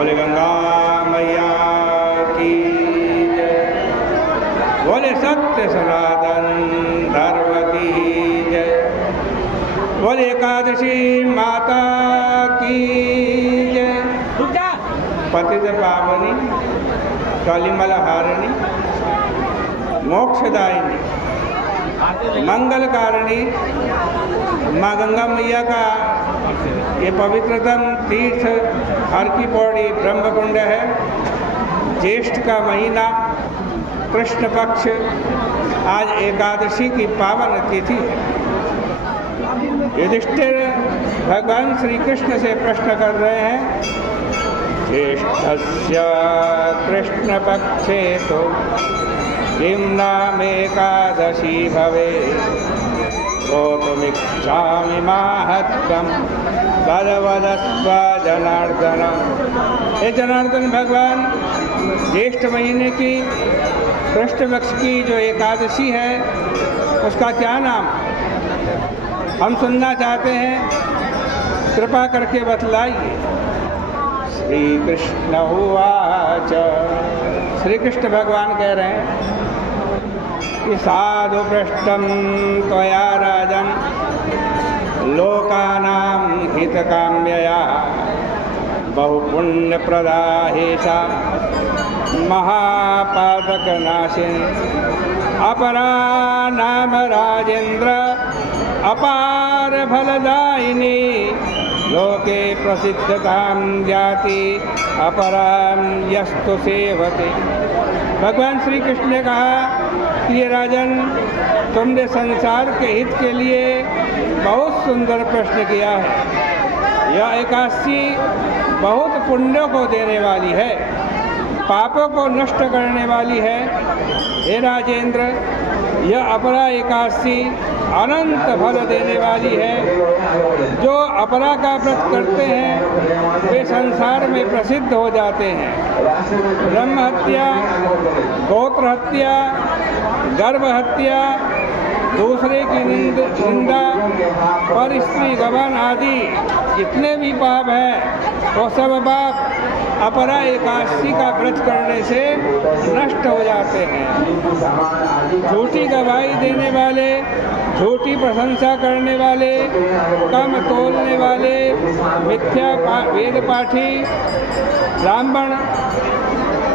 बोले गंगा मैया की जय। बोले सत्य सनातन धर्म की जय। बोले एकादशी माता की जय। पतित पावनी कालीमल हारिणी मोक्षदायिनी मंगलकारिणी माँ गंगा मैया का ये पवित्रतम तीर्थ हर की पौड़ी ब्रह्मकुंड है। ज्येष्ठ का महीना, कृष्ण पक्ष, आज एकादशी की पावन तिथि है। युधिष्ठिर भगवान श्री कृष्ण से प्रश्न कर रहे हैं, ज्येष्ठस्य कृष्ण पक्षे तो किं नाम एकादशी भवेत् श्रोतुमिच्छामि माहात्म्यं तद्वदस्व जनार्दन। हे जनार्दन भगवान, ज्येष्ठ महीने की कृष्ण पक्ष की जो एकादशी है उसका क्या नाम हम सुनना चाहते हैं, कृपा करके बतलाइए। श्री कृष्ण उवाच, श्री कृष्ण भगवान कह रहे हैं कि साधु पृष्ठं त्वया राजन् लोकानां हितकाम्यया बहुपुण्यप्रदा हेषा महापातकनाशिनी अपरा नाम राजेन्द्र अपार फलदायिनी लोके प्रसिद्धतां जाति अपरां यस्तु सेवते। भगवान श्री कृष्ण ने कहा कि ये राजन, तुमने संसार के हित के लिए बहुत सुंदर प्रश्न किया है। यह एकादशी बहुत पुण्यों को देने वाली है, पापों को नष्ट करने वाली है। हे राजेंद्र, यह अपरा एकादशी अनंत फल देने वाली है। जो अपरा का व्रत करते हैं वे संसार में प्रसिद्ध हो जाते हैं। ब्रह्म हत्या, गोत्र हत्या, गर्भ हत्या, दूसरे की निंदा, पर स्त्री गमन आदि जितने भी पाप हैं वो सब पाप अपरा एकादशी का व्रत करने से नष्ट हो जाते हैं। झूठी गवाही देने वाले, झूठी प्रशंसा करने वाले, कम तोलने वाले, मिथ्या वेद पाठी ब्राह्मण,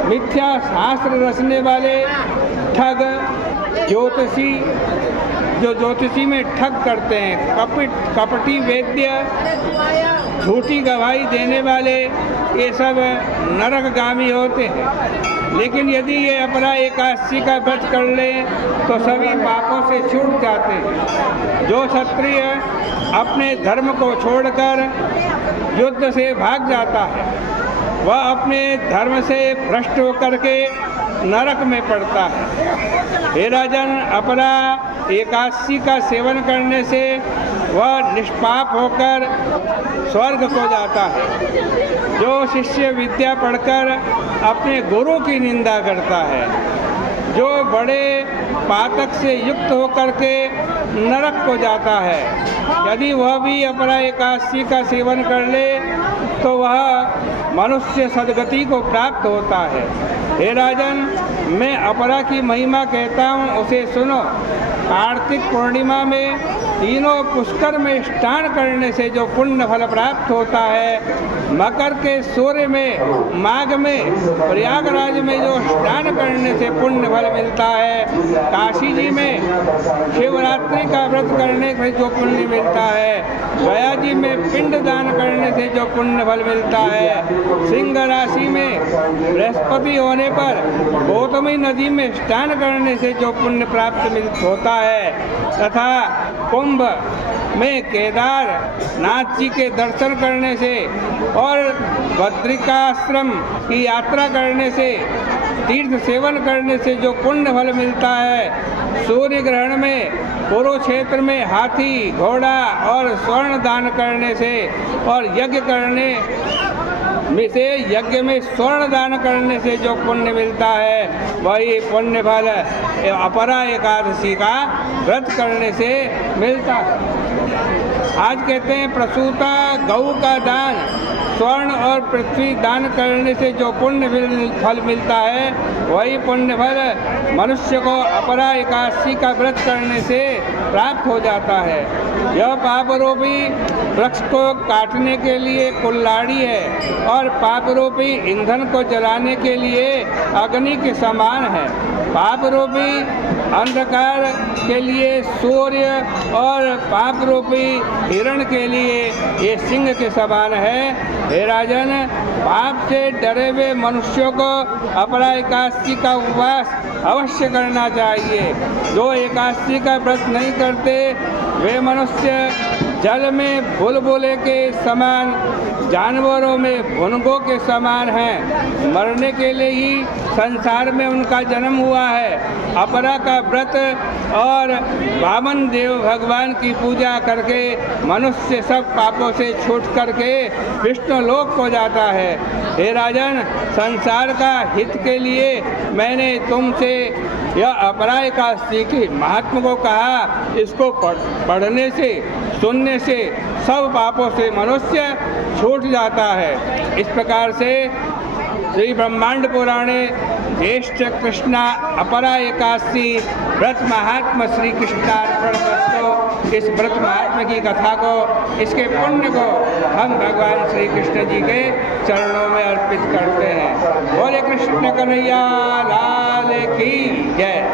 मिथ्या शास्त्र रचने वाले, ठग, ज्योतिषी, जो ज्योतिषी में ठग करते हैं, कपटी वैद्य, झूठी गवाही देने वाले, ये सब नरकगामी होते हैं। लेकिन यदि ये अपरा एकादशी का व्रत कर ले तो सभी पापों से छूट जाते हैं। जो क्षत्रिय अपने धर्म को छोड़कर युद्ध से भाग जाता है वह अपने धर्म से भ्रष्ट होकर के नरक में पड़ता है। हे राजन, अपरा एकादशी का सेवन करने से वह निष्पाप होकर स्वर्ग को जाता है। जो शिष्य विद्या पढ़कर अपने गुरु की निंदा करता है, जो बड़े पातक से युक्त होकर के नरक को जाता है, यदि वह भी अपरा एकादशी का सेवन कर ले तो वह मनुष्य सद्गति को प्राप्त होता है। हे राजन, मैं अपरा की महिमा कहता हूँ, उसे सुनो। कार्तिक पूर्णिमा में तीनों पुष्कर में स्नान करने से जो पुण्य फल प्राप्त होता है, मकर के सूर्य में, माघ में, प्रयागराज में जो स्नान करने से पुण्य फल मिलता है, काशी जी में शिवरात्रि का व्रत करने से जो पुण्य मिलता है, गया जी में पिंड दान करने से जो पुण्य फल मिलता है, सिंह राशि में बृहस्पति होने पर गौतमी नदी में स्नान करने से जो पुण्य प्राप्त होता है, तथा कुंभ में केदारनाथ जी के दर्शन करने से और बद्रिकाश्रम की यात्रा करने से, तीर्थ सेवन करने से जो पुण्य फल मिलता है, सूर्य ग्रहण में कुरुक्षेत्र में हाथी, घोड़ा और स्वर्ण दान करने से और यज्ञ करने में से, यज्ञ में स्वर्ण दान करने से जो पुण्य मिलता है, वही पुण्य फल अपरा एकादशी का व्रत करने से मिलता है। आज कहते हैं प्रसूता गौ का दान स्वर्ण और पृथ्वी दान करने से जो पुण्य फल मिलता है, वही पुण्य फल मनुष्य को अपरा एकादशी का व्रत करने से प्राप्त हो जाता है। यह पाप रूपी वृक्ष को काटने के लिए कुल्हाड़ी है और पाप रूपी ईंधन को जलाने के लिए अग्नि के समान है। पाप रूपी अंधकार के लिए सूर्य और पाप रूपी हिरण के लिए ये सिंह के समान है। हे राजन, पाप से डरे हुए मनुष्यों को अपरा एकादशी का उपवास अवश्य करना चाहिए। जो एकादशी का व्रत नहीं करते वे मनुष्य जल में बुलबुले के समान, जानवरों में भुनगों के समान हैं। मरने के लिए ही संसार में उनका जन्म हुआ है। अपरा का व्रत और वामन देव भगवान की पूजा करके मनुष्य सब पापों से छूट करके विष्णु लोक को जाता है। हे राजन, संसार का हित के लिए मैंने तुमसे यह अपरा एकादशी के महात्मा को कहा। इसको पढ़ने से, सुनने से सब पापों से मनुष्य छूट जाता है। इस प्रकार से श्री ब्रह्मांड पुराणे ज्येष्ठ कृष्णा अपरा एकादशी व्रत महात्मा श्री कृष्णार्पणमस्तु, इस व्रत महात्मा की कथा को, इसके पुण्य को हम भगवान श्री कृष्ण जी के चरणों में अर्पित करते हैं। बोले कृष्ण कन्हैया लाल की जय।